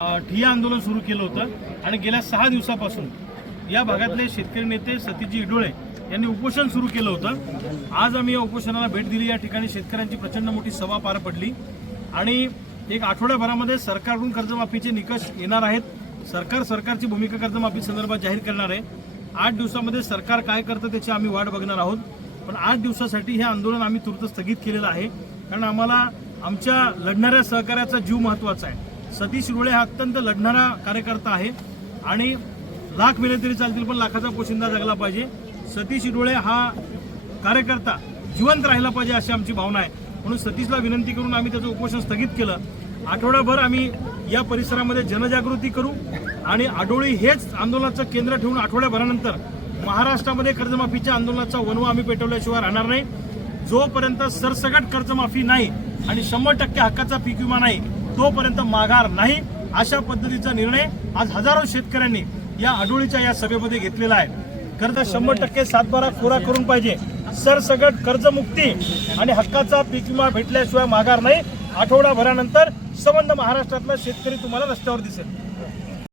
ठिय्या आंदोलन सुरू केलं होतं आणि गेल्या 6 दिवसापासून या भागातले शेतकरी नेते सतीजी इडोळे यांनी उपोषण सुरू केलं होतं। आज आम्ही या उपोषणाला भेट दिली। या ठिकाणी शेतकऱ्यांची प्रचंड मोठी सभा पार पडली आणि एक आठवड्याभरामध्ये सरकारकडून कर्जमाफीचे निकष येणार आहेत। सरकारची भूमिका कर्जमाफी संदर्भात जाहीर करणार आहे। 8 दिवसामध्ये सरकार काय करतं त्याची आम्ही वाट बघणार आहोत। पण 8 दिवसासाठी हे आंदोलन आम्ही तूर्त स्थगित केलेलं आहे, कारण आम्हाला आमच्या लढणाऱ्या सहकार्याचा जीव महत्त्वाचा आहे। सतीश इडोळे हा अत्यंत लढणारा कार्यकर्ता आहे आणि लाख मेले तरी चालतील पण लाखाचा पोशिंदा जगला पाहिजे। सतीश इडोळे हा कार्यकर्ता जिवंत राहिला पाहिजे अशी आमची भावना आहे। म्हणून सतीशला विनंती करून आम्ही त्याचं उपोषण स्थगित केलं। आठवडाभर आम्ही या परिसरामध्ये जनजागृती करू आणि आडोळी हेच आंदोलनाचं केंद्र ठेवून आठवड्याभरानंतर महाराष्ट्रामध्ये कर्जमाफीच्या आंदोलनाचा वणवा आम्ही पेटवल्याशिवाय राहणार नाही। जोपर्यंत सरसकट कर्जमाफी नाही आणि 100% हक्काचा पीक विमा नाही तोपर्यंत माघार नाही, अशा पद्धतीचा निर्णय आज हजारो शेतकऱ्यांनी या आडोळीच्या या सभेमध्ये घेतलेला आहे। कर्ज 100% सातबारा कोरा करून पाहिजे, सरसकट कर्जमुक्ती आणि हक्काचा पीक विमा भेटल्याशिवाय माघार नाही। आठवडाभरानंतर संबंध महाराष्ट्रातला शेतकरी तुम्हाला रस्त्यावर दिसेल।